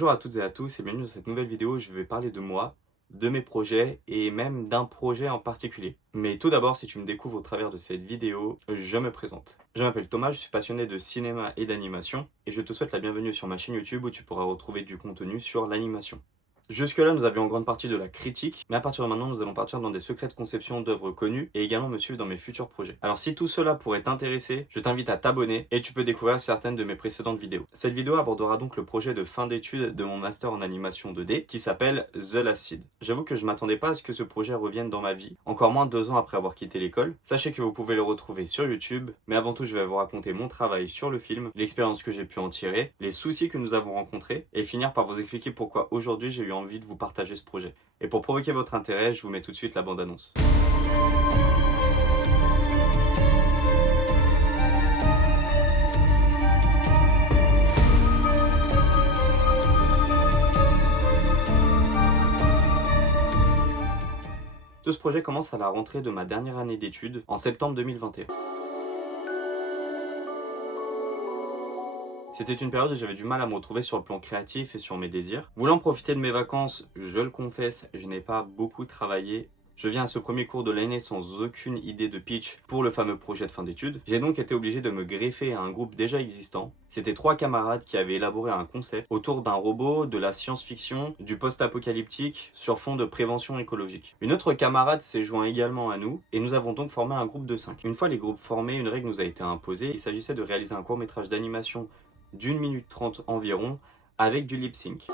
Bonjour à toutes et à tous et bienvenue dans cette nouvelle vidéo où je vais parler de moi, de mes projets et même d'un projet en particulier. Mais tout d'abord, si tu me découvres au travers de cette vidéo, je me présente. Je m'appelle Thomas, je suis passionné de cinéma et d'animation et je te souhaite la bienvenue sur ma chaîne YouTube où tu pourras retrouver du contenu sur l'animation. Jusque-là, nous avions en grande partie de la critique, mais à partir de maintenant, nous allons partir dans des secrets de conception d'œuvres connues et également me suivre dans mes futurs projets. Alors si tout cela pourrait t'intéresser, je t'invite à t'abonner et tu peux découvrir certaines de mes précédentes vidéos. Cette vidéo abordera donc le projet de fin d'études de mon master en animation 2D qui s'appelle The Last Seed. J'avoue que je m'attendais pas à ce que ce projet revienne dans ma vie, encore moins 2 ans après avoir quitté l'école. Sachez que vous pouvez le retrouver sur YouTube, mais avant tout je vais vous raconter mon travail sur le film, l'expérience que j'ai pu en tirer, les soucis que nous avons rencontrés et finir par vous expliquer pourquoi aujourd'hui j'ai eu envie de vous partager ce projet. Et pour provoquer votre intérêt, je vous mets tout de suite la bande-annonce. Tout ce projet commence à la rentrée de ma dernière année d'études, en septembre 2021. C'était une période où j'avais du mal à me retrouver sur le plan créatif et sur mes désirs. Voulant profiter de mes vacances, je le confesse, je n'ai pas beaucoup travaillé. Je viens à ce premier cours de l'année sans aucune idée de pitch pour le fameux projet de fin d'études. J'ai donc été obligé de me greffer à un groupe déjà existant. C'était 3 camarades qui avaient élaboré un concept autour d'un robot, de la science-fiction, du post-apocalyptique sur fond de prévention écologique. Une autre camarade s'est joint également à nous et nous avons donc formé un groupe de 5. Une fois les groupes formés, une règle nous a été imposée. Il s'agissait de réaliser un court-métrage d'animation d'1 minute 30 environ avec du lip sync.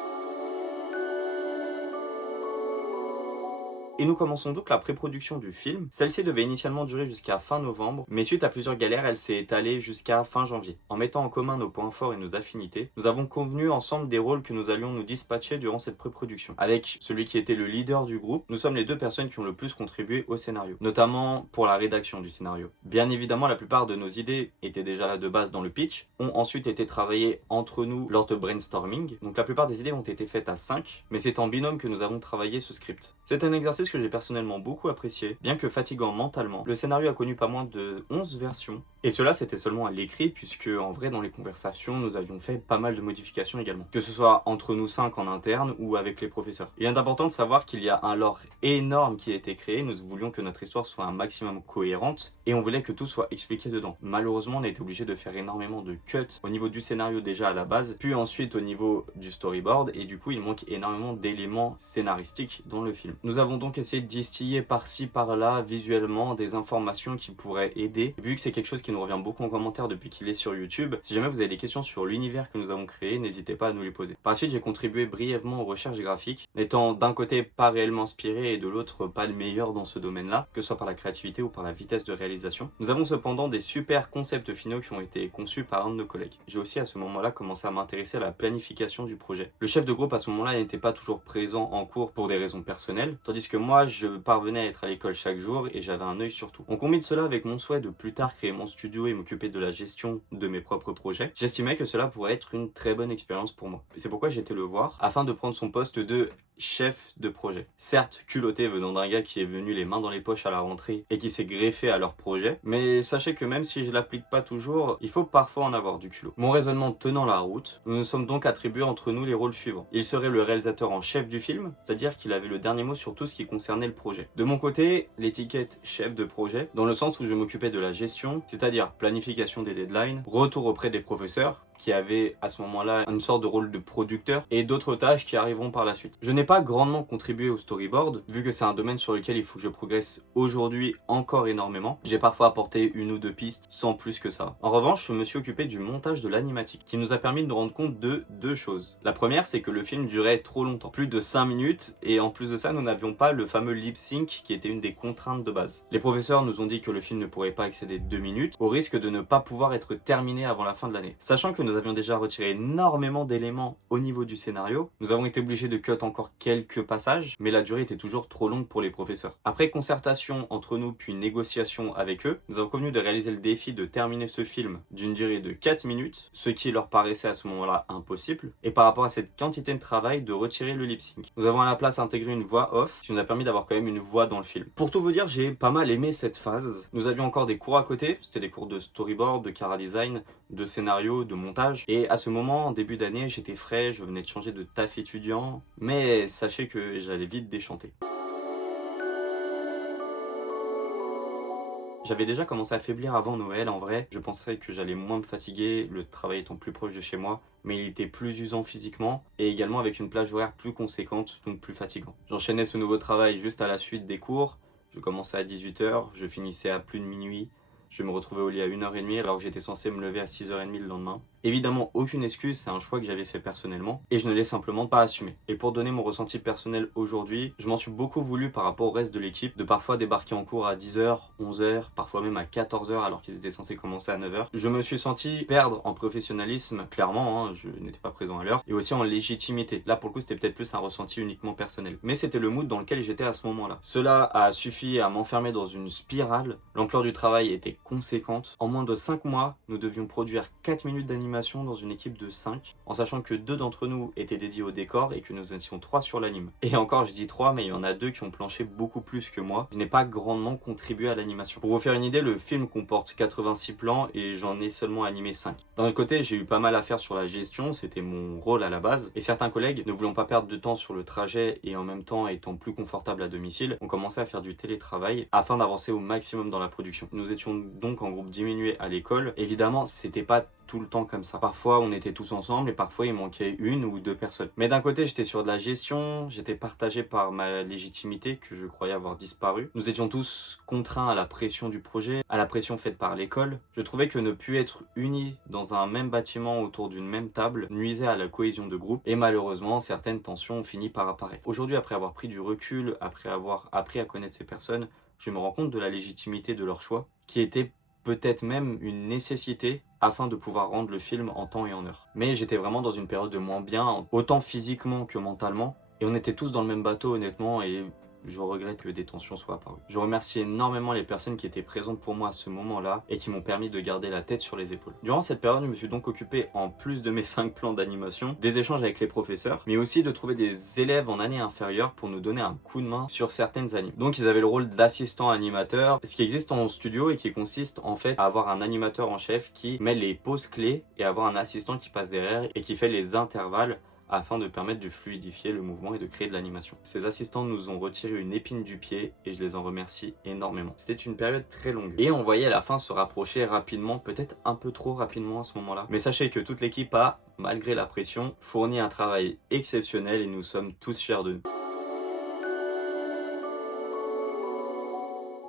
Et nous commençons donc la pré-production du film. Celle-ci devait initialement durer jusqu'à fin novembre, mais suite à plusieurs galères, elle s'est étalée jusqu'à fin janvier. En mettant en commun nos points forts et nos affinités, nous avons convenu ensemble des rôles que nous allions nous dispatcher durant cette pré-production. Avec celui qui était le leader du groupe, nous sommes les 2 personnes qui ont le plus contribué au scénario, notamment pour la rédaction du scénario. Bien évidemment, la plupart de nos idées étaient déjà là de base dans le pitch, ont ensuite été travaillées entre nous lors de brainstorming. Donc la plupart des idées ont été faites à 5, mais c'est en binôme que nous avons travaillé ce script. C'est un exercice que j'ai personnellement beaucoup apprécié, bien que fatigant mentalement. Le scénario a connu pas moins de 11 versions, et cela c'était seulement à l'écrit, puisque en vrai dans les conversations nous avions fait pas mal de modifications également, que ce soit entre nous 5 en interne ou avec les professeurs. Il est important de savoir qu'il y a un lore énorme qui a été créé, nous voulions que notre histoire soit un maximum cohérente, et on voulait que tout soit expliqué dedans. Malheureusement on a été obligé de faire énormément de cuts au niveau du scénario déjà à la base, puis ensuite au niveau du storyboard, et du coup il manque énormément d'éléments scénaristiques dans le film. Nous avons donc essayé de distiller par-ci par-là visuellement des informations qui pourraient aider. Vu que c'est quelque chose qui nous revient beaucoup en commentaire depuis qu'il est sur YouTube, si jamais vous avez des questions sur l'univers que nous avons créé, n'hésitez pas à nous les poser. Par la suite, j'ai contribué brièvement aux recherches graphiques, n'étant d'un côté pas réellement inspiré et de l'autre pas le meilleur dans ce domaine-là, que ce soit par la créativité ou par la vitesse de réalisation. Nous avons cependant des super concepts finaux qui ont été conçus par un de nos collègues. J'ai aussi à ce moment-là commencé à m'intéresser à la planification du projet. Le chef de groupe à ce moment-là n'était pas toujours présent en cours pour des raisons personnelles, tandis que moi je parvenais à être à l'école chaque jour et j'avais un œil sur tout. On combine cela avec mon souhait de plus tard créer mon studio et m'occuper de la gestion de mes propres projets. J'estimais que cela pourrait être une très bonne expérience pour moi. Et c'est pourquoi j'ai été le voir afin de prendre son poste de chef de projet. Certes, culotté venant d'un gars qui est venu les mains dans les poches à la rentrée et qui s'est greffé à leur projet, mais sachez que même si je l'applique pas toujours, il faut parfois en avoir du culot. Mon raisonnement tenant la route, nous nous sommes donc attribués entre nous les rôles suivants. Il serait le réalisateur en chef du film, c'est-à-dire qu'il avait le dernier mot sur tout ce qui concernait le projet. De mon côté, l'étiquette chef de projet, dans le sens où je m'occupais de la gestion, c'est-à-dire planification des deadlines, retour auprès des professeurs, qui avait à ce moment-là une sorte de rôle de producteur et d'autres tâches qui arriveront par la suite. Je n'ai pas grandement contribué au storyboard, vu que c'est un domaine sur lequel il faut que je progresse aujourd'hui encore énormément. J'ai parfois apporté 1 ou 2 pistes sans plus que ça. En revanche, je me suis occupé du montage de l'animatique, qui nous a permis de nous rendre compte de 2 choses. La première, c'est que le film durait trop longtemps, plus de 5 minutes, et en plus de ça, nous n'avions pas le fameux lip sync qui était une des contraintes de base. Les professeurs nous ont dit que le film ne pourrait pas excéder 2 minutes, au risque de ne pas pouvoir être terminé avant la fin de l'année. Sachant que nous avions déjà retiré énormément d'éléments au niveau du scénario, nous avons été obligés de cut encore quelques passages, mais la durée était toujours trop longue pour les professeurs. Après concertation entre nous puis négociation avec eux, nous avons convenu de réaliser le défi de terminer ce film d'une durée de 4 minutes, ce qui leur paraissait à ce moment-là impossible, et par rapport à cette quantité de travail, de retirer le lip sync. Nous avons à la place intégré une voix off, ce qui nous a permis d'avoir quand même une voix dans le film. Pour tout vous dire, j'ai pas mal aimé cette phase. Nous avions encore des cours à côté, c'était des cours de storyboard, de chara design, de scénario, de montage montage. Et à ce moment, en début d'année, j'étais frais, je venais de changer de taf étudiant, mais sachez que j'allais vite déchanter. J'avais déjà commencé à faiblir avant Noël, en vrai. Je pensais que j'allais moins me fatiguer, le travail étant plus proche de chez moi, mais il était plus usant physiquement et également avec une plage horaire plus conséquente, donc plus fatigant. J'enchaînais ce nouveau travail juste à la suite des cours. Je commençais à 18 h, je finissais à plus de minuit. Je me retrouvais au lit à 1 h 30 alors que j'étais censé me lever à 6 h 30 le lendemain. Évidemment, aucune excuse, c'est un choix que j'avais fait personnellement et je ne l'ai simplement pas assumé. Et pour donner mon ressenti personnel aujourd'hui, je m'en suis beaucoup voulu par rapport au reste de l'équipe de parfois débarquer en cours à 10 h, 11 h, parfois même à 14 h alors qu'ils étaient censés commencer à 9 h. Je me suis senti perdre en professionnalisme, clairement, je n'étais pas présent à l'heure, et aussi en légitimité. Là pour le coup c'était peut-être plus un ressenti uniquement personnel. Mais c'était le mood dans lequel j'étais à ce moment-là. Cela a suffi à m'enfermer dans une spirale. L'ampleur du travail était conséquente. En moins de 5 mois, nous devions produire 4 minutes d'animation dans une équipe de 5, en sachant que 2 d'entre nous étaient dédiés au décor et que nous étions 3 sur l'anime. Et encore, je dis 3, mais il y en a 2 qui ont planché beaucoup plus que moi. Je n'ai pas grandement contribué à l'animation. Pour vous faire une idée, le film comporte 86 plans et j'en ai seulement animé 5. D'un autre côté, j'ai eu pas mal à faire sur la gestion, c'était mon rôle à la base, et certains collègues, ne voulant pas perdre de temps sur le trajet et en même temps étant plus confortables à domicile, ont commencé à faire du télétravail afin d'avancer au maximum dans la production. Nous étions donc en groupe diminué à l'école. Évidemment, c'était pas tout le temps comme ça. Parfois on était tous ensemble et parfois il manquait 1 ou 2 personnes. Mais d'un côté j'étais sur de la gestion, j'étais partagé par ma légitimité que je croyais avoir disparu. Nous étions tous contraints à la pression du projet, à la pression faite par l'école. Je trouvais que ne plus être unis dans un même bâtiment autour d'une même table nuisait à la cohésion de groupe et malheureusement certaines tensions ont fini par apparaître. Aujourd'hui, après avoir pris du recul, après avoir appris à connaître ces personnes, je me rends compte de la légitimité de leur choix qui était peut-être même une nécessité afin de pouvoir rendre le film en temps et en heure. Mais j'étais vraiment dans une période de moins bien, autant physiquement que mentalement, et on était tous dans le même bateau honnêtement, et je regrette que des tensions soient apparues. Je remercie énormément les personnes qui étaient présentes pour moi à ce moment-là et qui m'ont permis de garder la tête sur les épaules. Durant cette période, je me suis donc occupé, en plus de mes 5 plans d'animation, des échanges avec les professeurs, mais aussi de trouver des élèves en année inférieure pour nous donner un coup de main sur certaines animes. Donc ils avaient le rôle d'assistant animateur, ce qui existe en studio et qui consiste en fait à avoir un animateur en chef qui met les pauses clés et avoir un assistant qui passe derrière et qui fait les intervalles afin de permettre de fluidifier le mouvement et de créer de l'animation. Ces assistants nous ont retiré une épine du pied et je les en remercie énormément. C'était une période très longue et on voyait la fin se rapprocher rapidement, peut-être un peu trop rapidement à ce moment-là. Mais sachez que toute l'équipe a, malgré la pression, fourni un travail exceptionnel et nous sommes tous fiers de nous.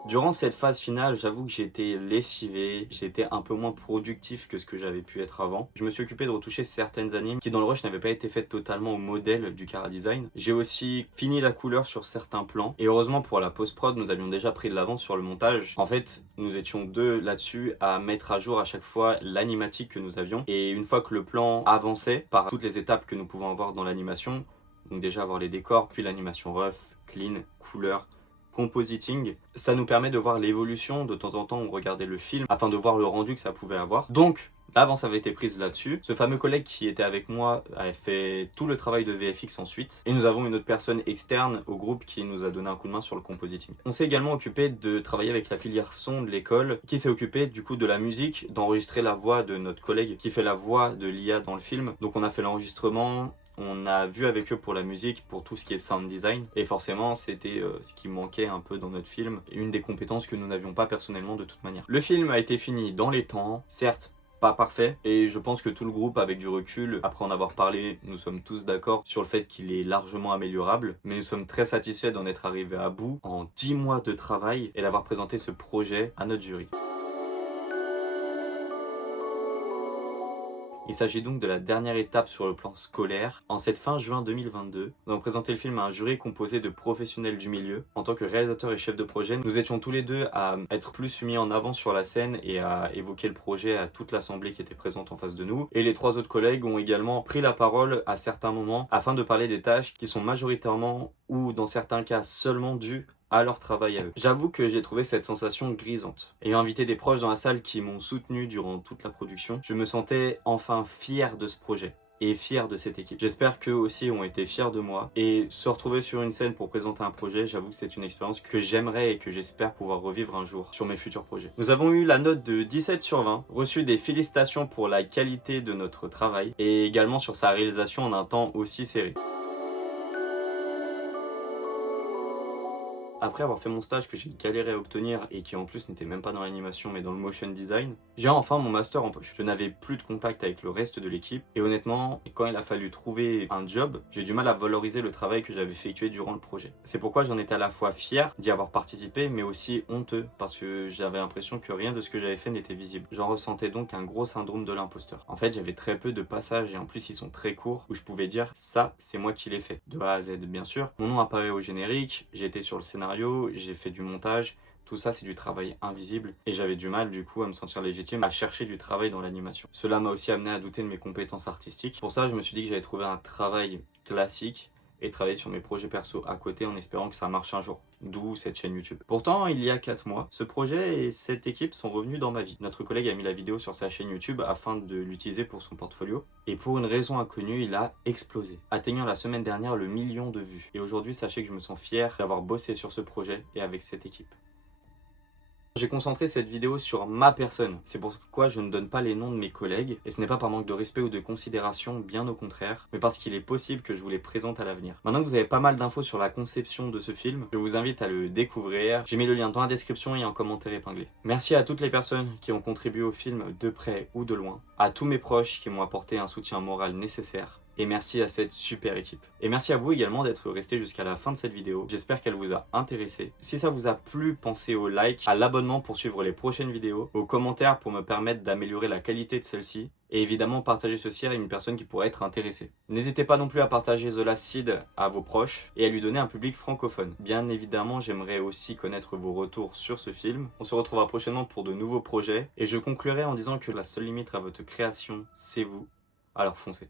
Durant cette phase finale, j'avoue que j'étais lessivé, j'étais un peu moins productif que ce que j'avais pu être avant. Je me suis occupé de retoucher certaines animes qui dans le rush n'avaient pas été faites totalement au modèle du Chara Design. J'ai aussi fini la couleur sur certains plans et heureusement pour la post-prod, nous avions déjà pris de l'avance sur le montage. En fait, nous étions 2 là-dessus à mettre à jour à chaque fois l'animatique que nous avions et une fois que le plan avançait par toutes les étapes que nous pouvons avoir dans l'animation, donc déjà avoir les décors, puis l'animation rough, clean, couleur, compositing, ça nous permet de voir l'évolution. De temps en temps on regardait le film afin de voir le rendu que ça pouvait avoir. Donc l'avance avait été prise là-dessus. Ce fameux collègue qui était avec moi avait fait tout le travail de VFX ensuite. Et nous avons une autre personne externe au groupe qui nous a donné un coup de main sur le compositing. On s'est également occupé de travailler avec la filière son de l'école qui s'est occupée du coup de la musique, d'enregistrer la voix de notre collègue qui fait la voix de l'IA dans le film. Donc on a fait l'enregistrement. On a vu avec eux pour la musique, pour tout ce qui est sound design. Et forcément, c'était ce qui manquait un peu dans notre film. Une des compétences que nous n'avions pas personnellement de toute manière. Le film a été fini dans les temps, certes pas parfait. Et je pense que tout le groupe, avec du recul, après en avoir parlé, nous sommes tous d'accord sur le fait qu'il est largement améliorable. Mais nous sommes très satisfaits d'en être arrivés à bout en 10 mois de travail et d'avoir présenté ce projet à notre jury. Il s'agit donc de la dernière étape sur le plan scolaire. En cette fin juin 2022, nous avons présenté le film à un jury composé de professionnels du milieu. En tant que réalisateur et chef de projet, nous étions tous les deux à être plus mis en avant sur la scène et à évoquer le projet à toute l'assemblée qui était présente en face de nous. Et les 3 autres collègues ont également pris la parole à certains moments afin de parler des tâches qui sont majoritairement ou dans certains cas seulement dues à leur travail à eux. J'avoue que j'ai trouvé cette sensation grisante. Ayant invité des proches dans la salle qui m'ont soutenu durant toute la production, je me sentais enfin fier de ce projet. et fier de cette équipe. J'espère qu'eux aussi ont été fiers de moi et se retrouver sur une scène pour présenter un projet, j'avoue que c'est une expérience que j'aimerais et que j'espère pouvoir revivre un jour sur mes futurs projets. Nous avons eu la note de 17 sur 20, reçu des félicitations pour la qualité de notre travail et également sur sa réalisation en un temps aussi serré. Après avoir fait mon stage que j'ai galéré à obtenir et qui en plus n'était même pas dans l'animation mais dans le motion design, j'ai enfin mon master en poche. Je n'avais plus de contact avec le reste de l'équipe et honnêtement, quand il a fallu trouver un job, j'ai du mal à valoriser le travail que j'avais effectué durant le projet. C'est pourquoi j'en étais à la fois fier d'y avoir participé mais aussi honteux parce que j'avais l'impression que rien de ce que j'avais fait n'était visible. J'en ressentais donc un gros syndrome de l'imposteur. En fait, j'avais très peu de passages et en plus ils sont très courts où je pouvais dire ça c'est moi qui l'ai fait. De A à Z bien sûr. Mon nom apparaît au générique, j'ai été sur le scénario, j'ai fait du montage, tout ça c'est du travail invisible et j'avais du mal du coup à me sentir légitime à chercher du travail dans l'animation. Cela m'a aussi amené à douter de mes compétences artistiques. Pour ça je me suis dit que j'allais trouver un travail classique et travailler sur mes projets perso à côté en espérant que ça marche un jour. D'où cette chaîne YouTube. Pourtant, il y a 4 mois, ce projet et cette équipe sont revenus dans ma vie. Notre collègue a mis la vidéo sur sa chaîne YouTube afin de l'utiliser pour son portfolio. Et pour une raison inconnue, il a explosé, atteignant la semaine dernière le 1 million de vues. Et aujourd'hui, sachez que je me sens fier d'avoir bossé sur ce projet et avec cette équipe. J'ai concentré cette vidéo sur ma personne. C'est pourquoi je ne donne pas les noms de mes collègues. Et ce n'est pas par manque de respect ou de considération, bien au contraire, mais parce qu'il est possible que je vous les présente à l'avenir. Maintenant que vous avez pas mal d'infos sur la conception de ce film, je vous invite à le découvrir. J'ai mis le lien dans la description et en commentaire épinglé. Merci à toutes les personnes qui ont contribué au film de près ou de loin. À tous mes proches qui m'ont apporté un soutien moral nécessaire. Et merci à cette super équipe. Et merci à vous également d'être resté jusqu'à la fin de cette vidéo. J'espère qu'elle vous a intéressé. Si ça vous a plu, pensez au like, à l'abonnement pour suivre les prochaines vidéos, aux commentaires pour me permettre d'améliorer la qualité de celle-ci, et évidemment partagez ceci à une personne qui pourrait être intéressée. N'hésitez pas non plus à partager The Last Seed à vos proches et à lui donner un public francophone. Bien évidemment, j'aimerais aussi connaître vos retours sur ce film. On se retrouvera prochainement pour de nouveaux projets, et je conclurai en disant que la seule limite à votre création, c'est vous. Alors foncez.